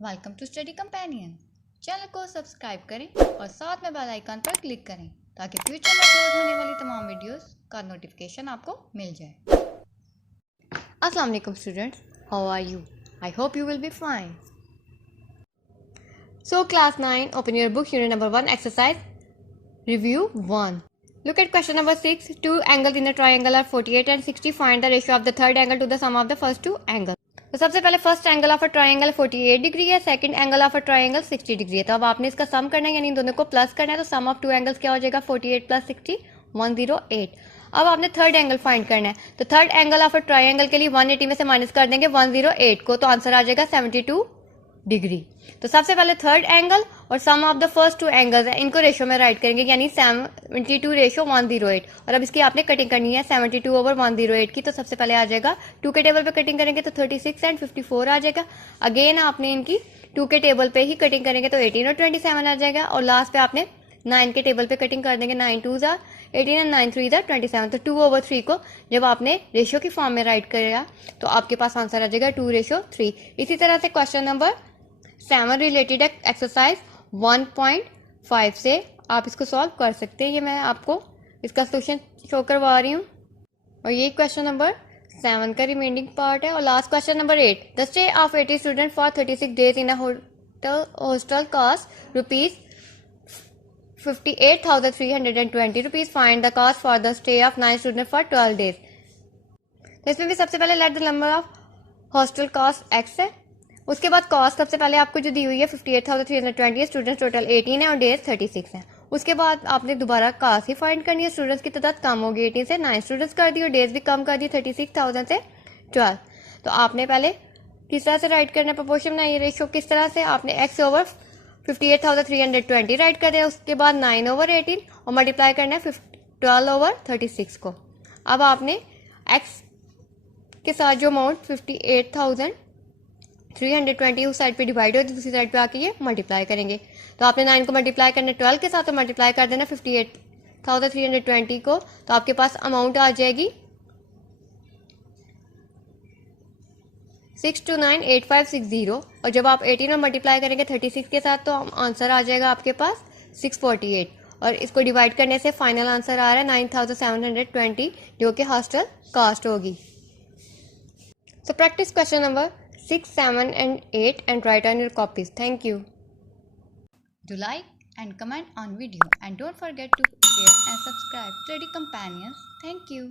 Welcome to study companion. Channel को subscribe करें और साथ में बेल आइकन पर क्लिक करें ताकि फ्यूचर में अपलोड होने वाली तमाम वीडियोस का नोटिफिकेशन आपको मिल जाए। अस्सलाम वालेकुम students, how are you? I hope you will be fine. So class 9, open your book, unit number 1, exercise review 1. Look at question number 6. Two angles in a triangle are 48 and 60. Find the ratio of the third angle to the sum of the first two angles. तो सबसे पहले first angle of a triangle 48 degree है, second angle of a triangle 60 degree है। तो अब आपने इसका सम करना है, यानी इन दोनों को प्लस करना है। तो सम ऑफ टू एंगल्स क्या हो जाएगा? 48 प्लस 60 108। अब आपने थर्ड एंगल फाइंड करना है। तो third angle of a triangle के लिए 180 में से माइनस कर देंगे 108 को, तो आंसर आ जाएगा 72 डिग्री। तो सबसे पहले थर्ड एंगल और sum of the first two angles है, इनको रेशो में राइट करेंगे, यानी 72 रेशो 108। और अब इसकी आपने कटिंग करनी है 72 ओवर 108 की। तो सबसे पहले आ जाएगा 2 के टेबल पे कटिंग करेंगे तो 36 एंड 54 आ जाएगा। अगेन आपने इनकी 2 के टेबल पे ही कटिंग करेंगे तो 18 और 27 आ जाएगा। और लास्ट पे आपने 9 के टेबल पे कटिंग कर देंगे, 9 2 ज़ा 18 एंड 9 3 ज़ा 27। तो 2 ओवर 3 को जब आपने रेशियो की फॉर्म में राइट करेगा तो आपके पास आंसर आ जाएगा 2:3। इसी तरह से क्वेश्चन नंबर 7 रिलेटेड एक्सरसाइज 1.5 से आप इसको सॉल्व कर सकते हैं। ये मैं आपको इसका सोल्यूशन शो करवा रही हूँ और ये क्वेश्चन नंबर 7 का रिमेनिंग पार्ट है। और last question number 8, the stay of 80 student for 36 days in a hostel cost rupees 58,320 rupees. Find the cost for the stay of 9 student for 12 days. तो इसमें भी सबसे पहले let the number of hostel cost x है। उसके बाद cost सबसे पहले आपको जो दी हुई है 58,320 है, स्टूडेंट्स टोटल 18 है और डेज 36 है। उसके बाद आपने दोबारा कॉस्ट ही फाइंड करनी है। स्टूडेंट्स की तादाद कम होगी, 18 से 9 स्टूडेंट्स कर दी और डेज भी कम कर दी 36,000 से 12। तो आपने पहले किस तरह से राइट करना है प्रोपोर्शन में, ये रेशियो किस तरह से आपने एक्स ओवर 58,320 राइट कर दिया। उसके बाद 9 ओवर 18 और मल्टीप्लाई करना है 12 ओवर 36 को। अब आपने एक्स के साथ जो अमाउंट 58,320 उस साइड पे डिवाइड हो, दूसरी साइड पे आके ये मल्टीप्लाई करेंगे। तो आपने 9 को मल्टीप्लाई करना 12 के साथ, तो मल्टीप्लाई कर देना 58,320 को। तो आपके पास अमाउंट आ जाएगी 6298560। और जब आप 18 में मल्टीप्लाई करेंगे 36 के साथ तो आंसर आ जाएगा आपके पास 648। और इसको डिवाइड करने से फाइनल आंसर आ रहा है 9,720, जो कि हॉस्टल कॉस्ट होगी। So practice question number 6, 7 and 8 and write on your copies. Thank you. Do like and comment on video and don't forget to share and subscribe Study Companions. Thank you.